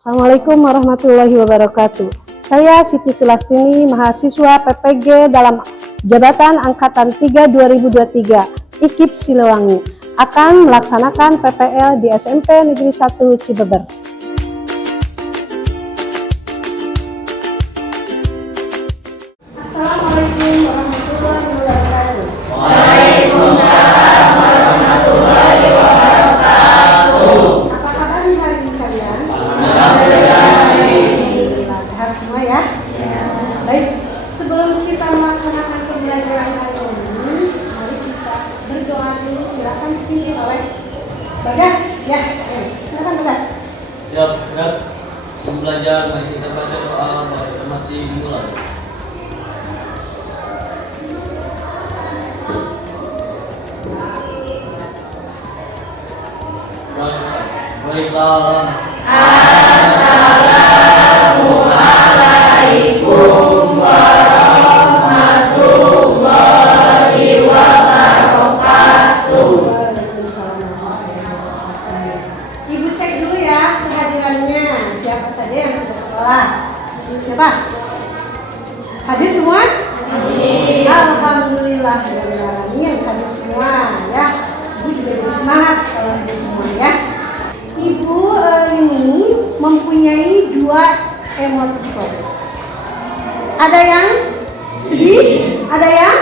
Assalamualaikum warahmatullahi wabarakatuh. Saya Siti Sulastini, mahasiswa PPG dalam Jabatan Angkatan 3 2023, IKIP Siliwangi, akan melaksanakan PPL di SMP Negeri 1 Cibeber. Assalamualaikum warahmatullahi wabarakatuh. Waalaikumsalam warahmatullahi wabarakatuh. Apa kabar hari ini kalian? Alhamdulillah. Sehat semua ya? Baik, sebelum kita melaksanakan pembelajaran hari ini, mari kita berdoa dulu. Silakan dipimpin oleh Bagas. Ya, silakan Bagas. Siap, berat. Belajar, mari kita baca doa dari mati dimulai. Waalaikumsalam. Assalamualaikum warahmatullahi wabarakatuh. Ibu cek dulu ya kehadirannya. Siapa saja yang sudah sekolah? Siapa? Hadir semua? Hadir. Alhamdulillah, yang hadir semua ya. Ibu juga jadi semangat kalau hadir semua ya. Ibu ini mempunyai dua emoticon. Ada yang sedih, ada yang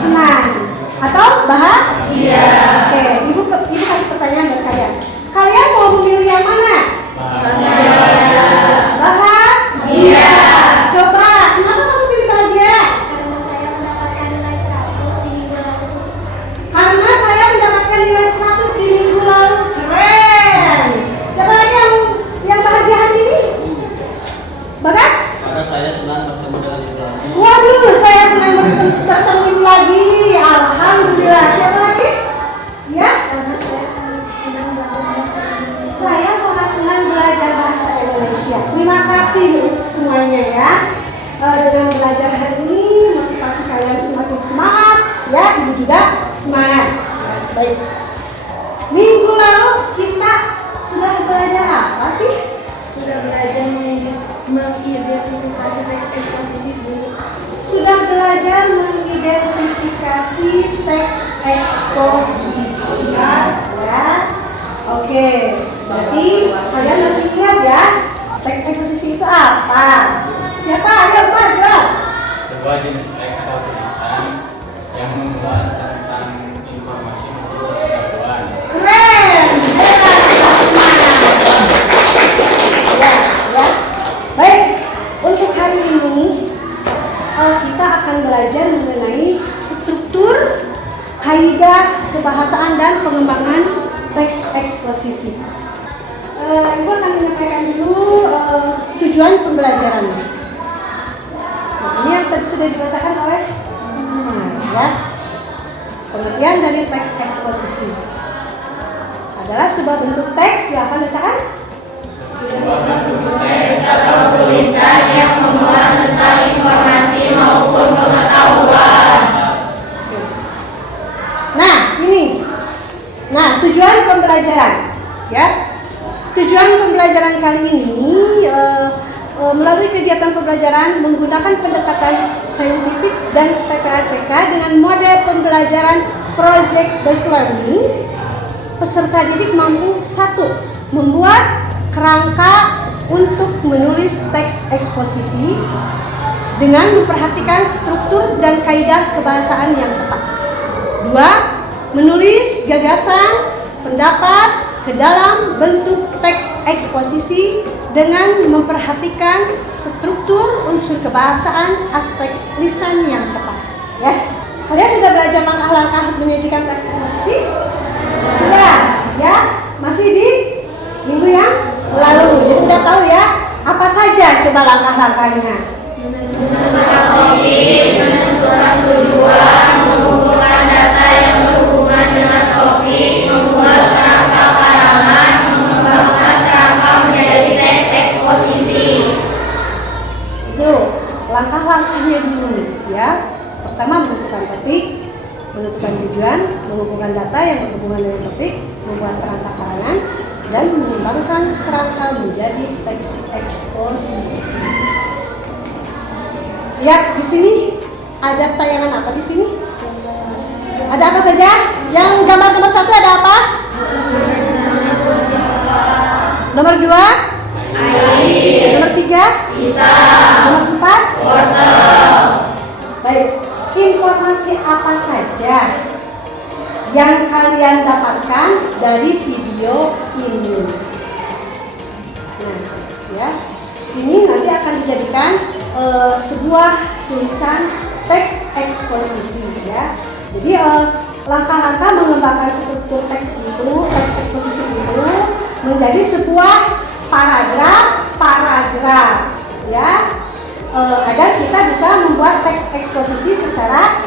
senang, atau bahagia. Oke, ibu kasih pertanyaan buat kalian. Kalian mau memilih yang mana? Bahagia. Coba, kenapa kamu pilih bahagia? Karena saya mendapatkan nilai 100 di minggu lalu. Keren. Siapa lagi yang bahagia hari ini? Bagas? Karena saya senang bertemu dengan ibu lagi. Waduh, saya senang bertemu ibu lagi. Alhamdulillah. Siapa lagi? Ya? Saya sangat senang belajar bahasa Indonesia. Terima kasih untuk semuanya ya. Dengan belajar hari ini, motivasi kalian semakin semangat. Ya, ibu juga semangat. Baik. Minggu lalu kita sudah belajar apa sih? Sudah belajar mengidentifikasi teks eksposisi dulu. Sudah belajar mengidentifikasi teks eksposisi ya. Oke, berarti kalian masih ingat ya teks eksposisi itu apa? Siapa? Ayo Pak, jawab. Sebuah jenis teks atau tulisan yang membuat tentang informasi maupun pengetahuan. Keren, hebat, semangat. Ya. Baik, untuk hari ini kita akan belajar mengenai struktur, kaidah kebahasaan dan pengembangan teks eksposisi. Ibu akan menyampaikan dulu tujuan pembelajarannya. Nah, ini yang tadi sudah dibacakan oleh ya. Pengertian dari teks eksposisi adalah sebuah bentuk teks, silakan bacakan. Sebuah bentuk teks atau tulisan yang memuat tentang informasi maupun pengetahuan. Nah, ini. Nah, tujuan pembelajaran ya. Tujuan pembelajaran kali ini melalui kegiatan pembelajaran menggunakan pendekatan saintifik dan PPACK dengan mode pembelajaran project based learning. Peserta didik mampu 1. Membuat kerangka untuk menulis teks eksposisi dengan memperhatikan struktur dan kaidah kebahasaan yang tepat. 2. Menulis gagasan, pendapat ke dalam bentuk teks eksposisi dengan memperhatikan struktur unsur kebahasaan aspek lisan yang tepat. Ya, kalian sudah belajar langkah-langkah menyajikan teks eksposisi? Sudah, ya? Masih di minggu yang lalu. Jadi udah tahu ya apa saja coba langkah-langkahnya. Menentukan topik, menentukan tujuan, mengumpulkan data yang berhubungan dengan topik, membuat kerangka karangan, mengembangkan kerangka menjadi teks eksposisi. Itu langkah-langkahnya dulu ya. Pertama menentukan topik, menentukan tujuan, mengumpulkan data yang berhubungan dengan topik, membuat kerangka karangan, dan mengembangkan kerangka menjadi teks eksposisi. Lihat di sini ada tayangan apa di sini? Ada apa saja? Yang gambar nomor 1 ada apa? Nomor 2? Air. Nomor 3? Pisang. Nomor 4? Wortel. Baik, informasi apa saja yang kalian dapatkan dari video ini? Nah, ya, ini nanti akan dijadikan sebuah tulisan teks eksposisi, ya. Jadi langkah-langkah mengembangkan struktur teks itu, teks eksposisi itu menjadi sebuah paragraf, ya. Agar kita bisa membuat teks eksposisi secara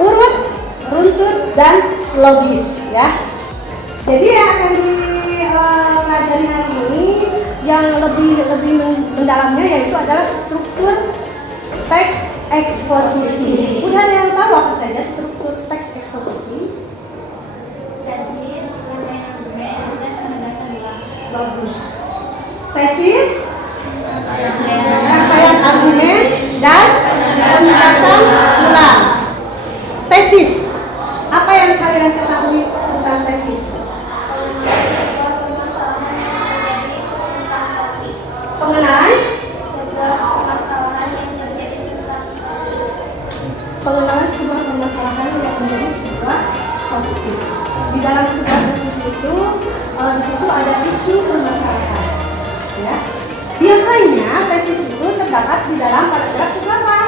urut, runtut, dan logis, ya. Jadi yang akan diajari hari ini yang lebih mendalamnya yaitu adalah struktur teks eksposisi. Udah ada yang tahu apa saja struktur teks eksposisi? Tesis, rangkaian argumen, dan penegasan ulang. Bagus. Tesis, rangkaian argumen, dan penegasan ulang. Tesis. Apa yang kalian ketahui tentang tesis? Pengenalan? Pengenalan sebuah permasalahan yang menjadi sebuah topik. Di dalam sebuah tesis itu, di situ ada isu permasalahan. Ya. Biasanya tesis itu terdapat di dalam paragraf berapa?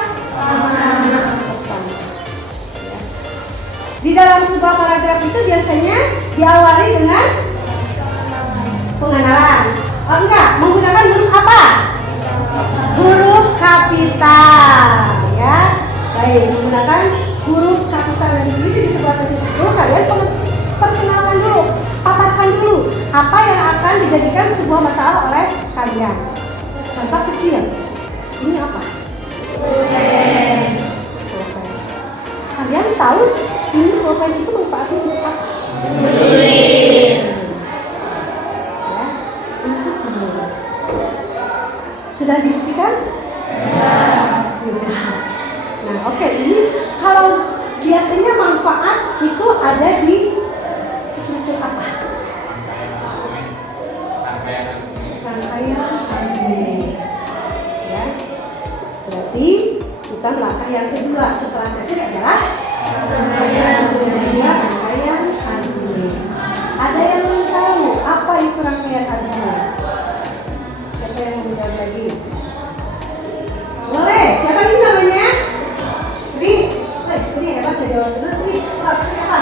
Di dalam sebuah paragraf itu biasanya diawali dengan pengenalan. Oh enggak, menggunakan huruf apa? Huruf kapital, ya. Baik, menggunakan huruf kapital. Dan di sebuah tesis itu kalian perkenalkan dulu, paparkan dulu apa yang akan dijadikan sebuah masalah oleh kalian. Contoh kecil, ini apa? Kalian tahu ini pulpen itu manfaatnya untuk apa? Menulis. Ya, untuk menulis. Sudah dibuktikan? Sudah. Nah, oke, ini kalau biasanya manfaat itu ada di struktur apa? Rangkaian argumen. Ya. Berarti kita langkah yang kedua setelah tesis adalah rangkaian argumen. Ada yang mau tahu apa itu rangkaian argumen? Siapa yang mau menjawab lagi? Boleh. Siapa ini namanya? Sri. Sri hebat ya, jawab terus Sri. Siapa?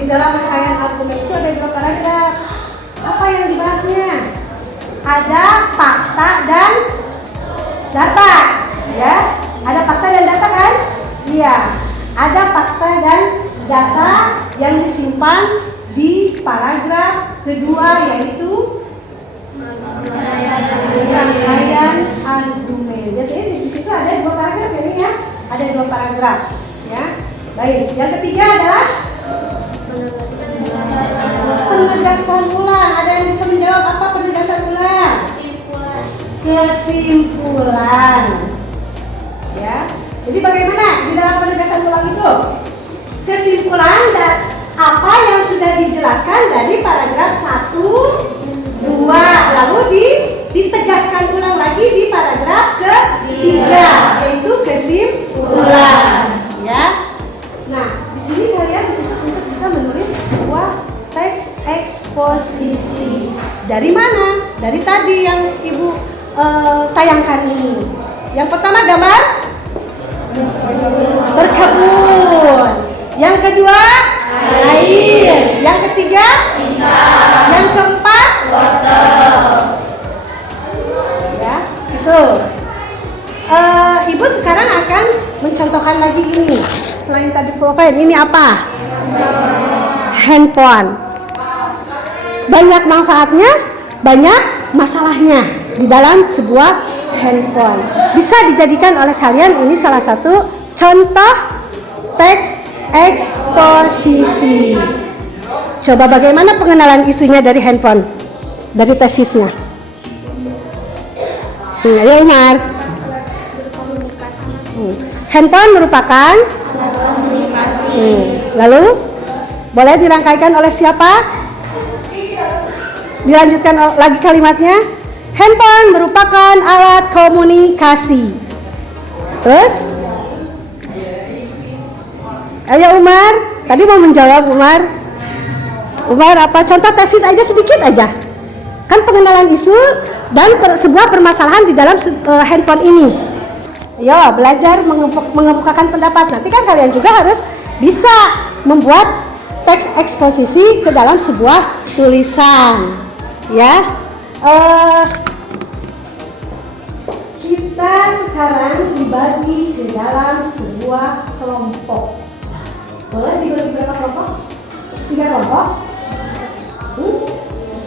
Di dalam rangkaian argumen itu ada 2 paragraf. Apa yang dibahasnya? Ada fakta dan data, ya. Ada fakta dan data kan? Iya. Ada fakta dan data yang disimpan di paragraf kedua yaitu rangkaian argumen. Jadi di situ ada 2 paragraf ini ya. Ada 2 paragraf, ya. Baik. Yang ketiga adalah penegasan ulang. Ada yang bisa menjawab apa penegasan ulang? Kesimpulan. Ya. Jadi bagaimana di dalam penegasan ulang itu? Kesimpulan dan apa yang sudah dijelaskan dari paragraf 1, 2, lalu ditegaskan ulang lagi di paragraf ketiga, yaitu kesimpulan. Ya. Nah, di sini kalian untuk bisa menulis sebuah teks eksposisi. Dari mana? Dari tadi yang Ibu tayangkan ini. Yang pertama gambar berkebun. Yang kedua air. Yang ketiga Pisang. Yang keempat Wortel. Ya, itu. Ibu sekarang akan mencontohkan lagi ini. Selain tadi pulpen, ini apa? Handphone. Banyak manfaatnya, banyak masalahnya di dalam sebuah handphone. Bisa dijadikan oleh kalian ini salah satu contoh teks eksposisi. Coba bagaimana pengenalan isunya dari handphone, dari tesisnya? Ayo Umar. Handphone merupakan lalu boleh dirangkaikan oleh siapa? Dilanjutkan lagi kalimatnya. Handphone merupakan alat komunikasi. Terus? Ayo Umar, tadi mau menjawab Umar. Umar apa? Contoh tesis aja sedikit aja. Kan pengenalan isu dan sebuah permasalahan di dalam handphone ini. Yo, belajar mengemukakan pendapat. Nanti kan kalian juga harus bisa membuat teks eksposisi ke dalam sebuah tulisan. Ya. Kita sekarang dibagi ke dalam sebuah kelompok. Boleh dibagi berapa kelompok? 3 kelompok?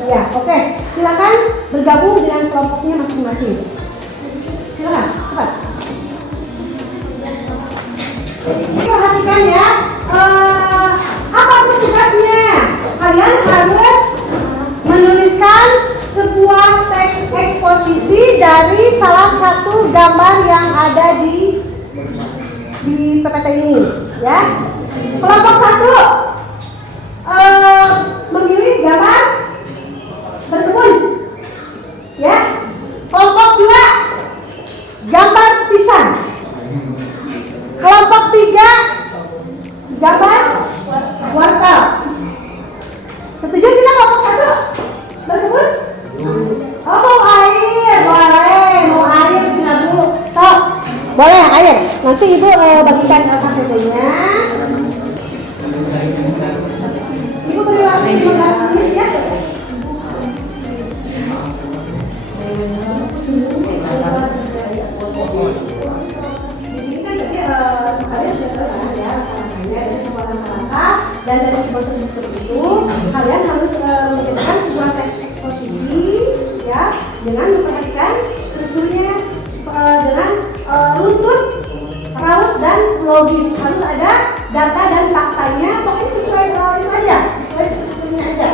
Ya, oke. Silakan bergabung dengan kelompoknya masing-masing. Silakan, cepat. Perhatikan ya. Apa tugasnya? Kalian harus menuliskan sebuah teks eksposisi dari salah satu gambar yang ada di PPT ini, ya. Kelompok 1 memilih gambar berkebun, ya. Kelompok 2 gambar pisang. Kelompok 3 gambar wortel. Setuju tidak kelompok 1 berkebun? Oh, mau air, boleh, mau air tinggal dulu. Sok, boleh air. Nanti ibu bagikan KTP-nya. Ibu beri waktu 15 menit ya. Dan dari sebuah struktur itu kalian harus mengerjakan sebuah teks eksposisi, ya, dengan memperhatikan strukturnya dengan runtut, raut dan logis. Harus ada data dan faktanya. Pokoknya sesuai itu aja, sesuai strukturnya aja.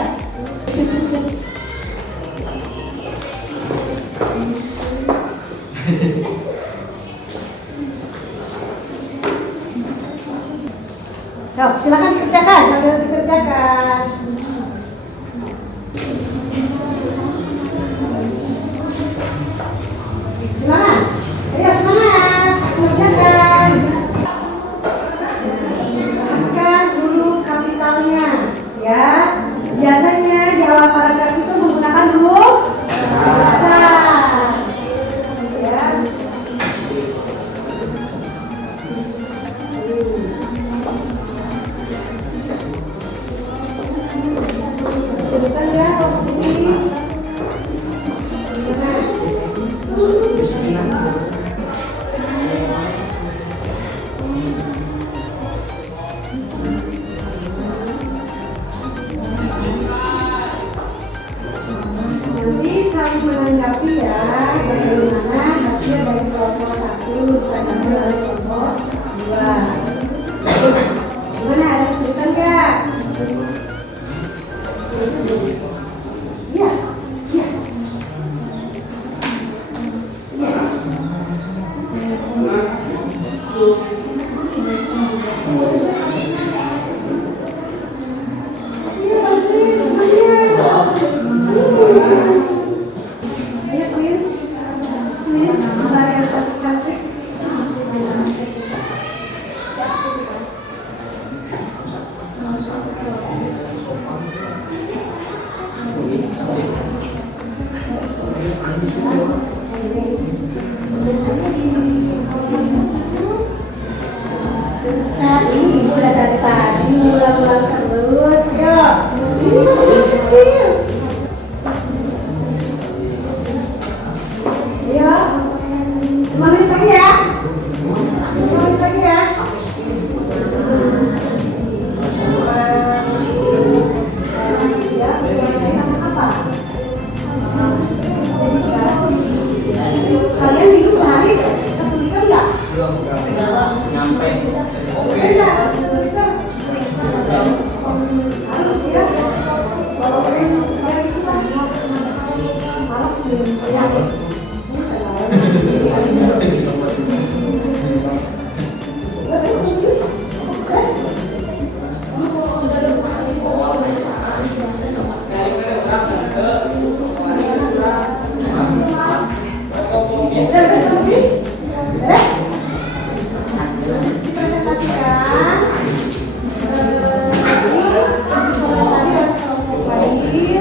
Yuk, silakan dikerjakan, sambil dikerjakan. Semangat, ayo semangat, kerjakan. Perhatikan huruf kapitalnya, ya. Biasanya di awal paragraf itu menggunakan huruf besar, ya. Bukan ya, kelompok ini. Nanti saling menanggapi ya, bagaimana hasil dari kelompok 1 terhadap kelompok 2. Gimana, ada kesulitan nggak? Iya, iya. Ini ibu udah dari tadi ulang-ulang terus. Yuk, ini masih kecil. Ayo, 5 menit lagi ya. 5 menit lagi ya. Kalian minum sehari 1 liter enggak? Nyampe Ya.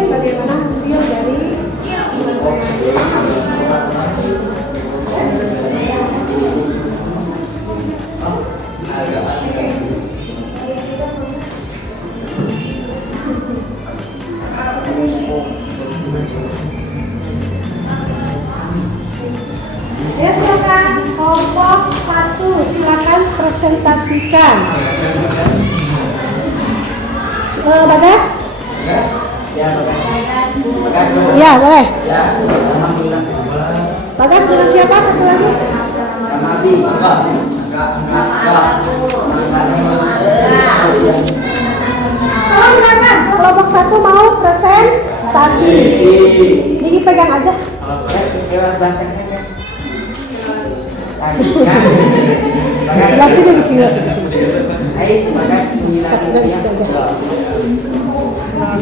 Bagaimana hasil dari ya, silakan kelompok 1, silakan presentasikan. Bagas? Ya, boleh. Bagas dengan siapa satu lagi? Tolong silakan. Kelompok 1 mau presentasi. Jadi pegang aja. Sebelah sini di sini.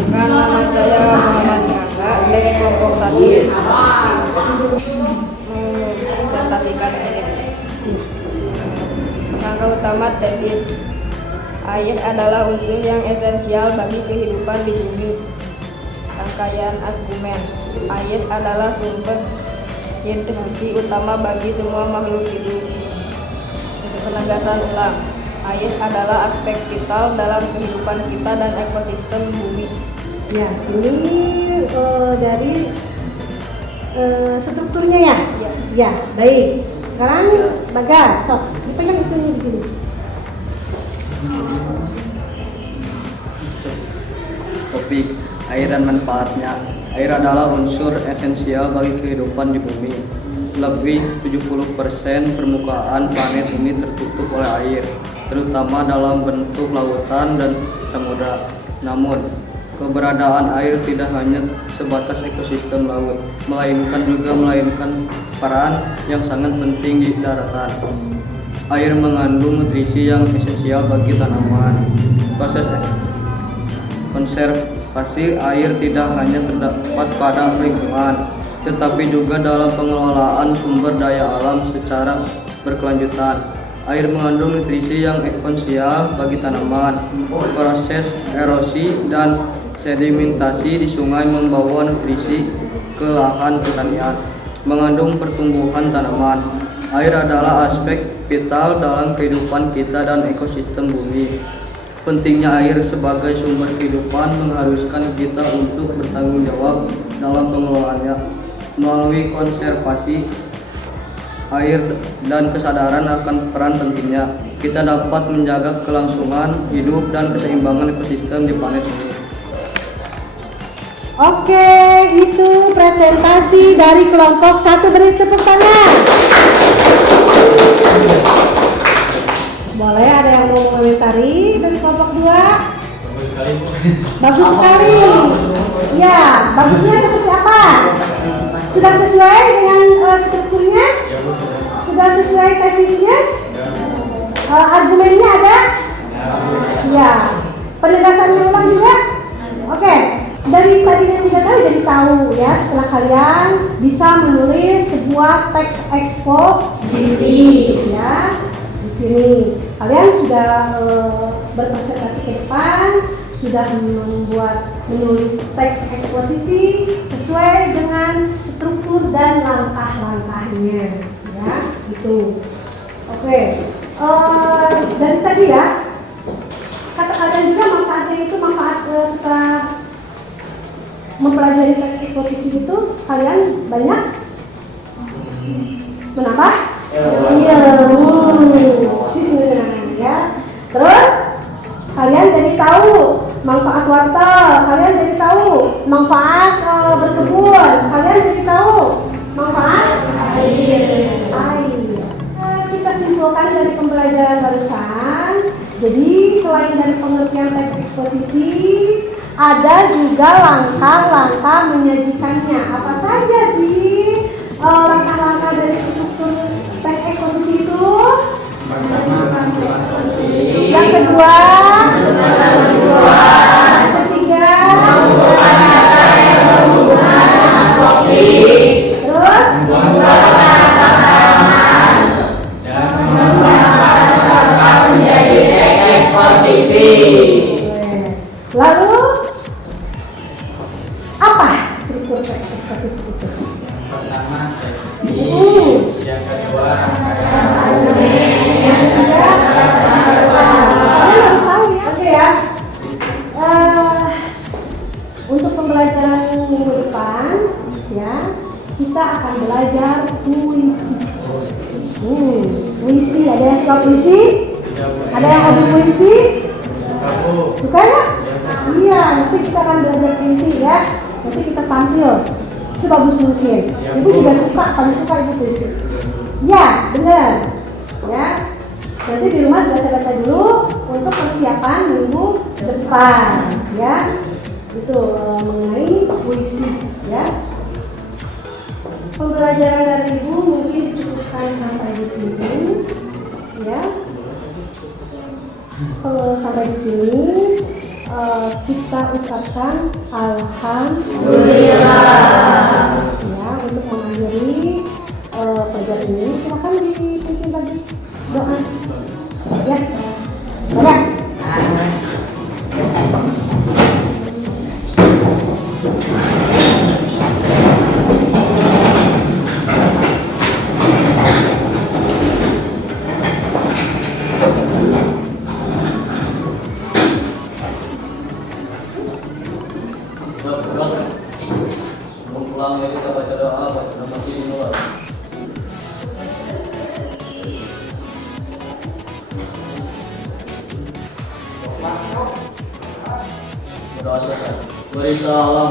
Nama saya Muhammad Rangga dari kelompok 1 presentasikan ini. Rangka utama tesis. Air adalah unsur yang esensial bagi kehidupan di bumi. Rangkaian argumen. Air adalah sumber nutrisi utama bagi semua makhluk hidup. Penegasan ulang. Air adalah aspek vital dalam kehidupan kita dan ekosistem bumi. Ya, ini dari strukturnya ya? Ya. Ya, baik. Sekarang Bagas, sok dipegang itu begini. Topik air dan manfaatnya. Air adalah unsur esensial bagi kehidupan di bumi. Lebih 70% permukaan planet ini tertutup oleh air, terutama dalam bentuk lautan dan samudra. Namun, keberadaan air tidak hanya sebatas ekosistem laut, melainkan peran yang sangat penting di daratan. Air mengandung nutrisi yang esensial bagi tanaman. Proses konservasi air tidak hanya terdapat pada lingkungan, tetapi juga dalam pengelolaan sumber daya alam secara berkelanjutan. Air mengandung nutrisi yang esensial bagi tanaman. Proses erosi dan sedimentasi di sungai membawa nutrisi ke lahan pertanian, mengandung pertumbuhan tanaman. Air adalah aspek vital dalam kehidupan kita dan ekosistem bumi. Pentingnya air sebagai sumber kehidupan mengharuskan kita untuk bertanggung jawab dalam pengelolaannya. Melalui konservasi air dan kesadaran akan peran pentingnya, kita dapat menjaga kelangsungan hidup dan keseimbangan ekosistem di planet ini. Oke, itu presentasi dari kelompok 1. Beri tepuk tangan. Boleh, ada yang mau mengomentari dari kelompok 2? Bagus sekali. Ya, bagusnya seperti apa? Sudah sesuai dengan strukturnya? Sudah sesuai tesisnya? Argumennya ada? Ya. Penegasannya ulang juga? Oke. Dari tadinya tidak tahu jadi tahu ya, setelah kalian bisa menulis sebuah teks eksposisi ya. Di sini kalian sudah berpresentasi ke depan, sudah menulis teks eksposisi sesuai dengan struktur dan langkah-langkahnya ya, gitu. Oke. Dari tadi ya, kata kalian juga manfaatnya itu setelah mempelajari teks eksposisi itu kalian banyak menambah ya. Terus kalian jadi tahu manfaat wortel, kalian jadi tahu manfaat berkebun, kalian jadi tahu manfaat air. Kita simpulkan dari pembelajaran barusan. Jadi selain dari pengertian teks eksposisi, ada juga langkah-langkah menyajikannya. Apa saja sih kedua, yang ketiga, terus lalu apa struktur teks eksposisi itu? Yang pertama tekstil, Hmm. yang kedua rangkaian Yang ketiga, kalian harus tahu ya. Oke ya. Untuk pembelajaran minggu depan, ya, kita akan belajar puisi. Puisi, ada yang suka puisi? Ada yang hobi puisi? kamu Suka ya? Iya, nanti kita akan belajar puisi ya. Nanti kita tampil sebagus mungkin. Ibu juga suka, kamu suka ibu puisi. Ya, benar. Ya. Nanti di rumah baca-baca dulu untuk persiapan minggu depan, ya. Itu mengenai puisi, ya. Pembelajaran dari ibu mungkin dicukupkan sampai di sini, ya. Kalau sampai di sini kita ucapkan alhamdulillah, ya, untuk mengakhiri pelajaran ini. Silakan dipimpin lagi doa, ya. Baik. Mau pulang ya kita baca doa, baca nama Tuhan. Berdoa saja. Beri salam.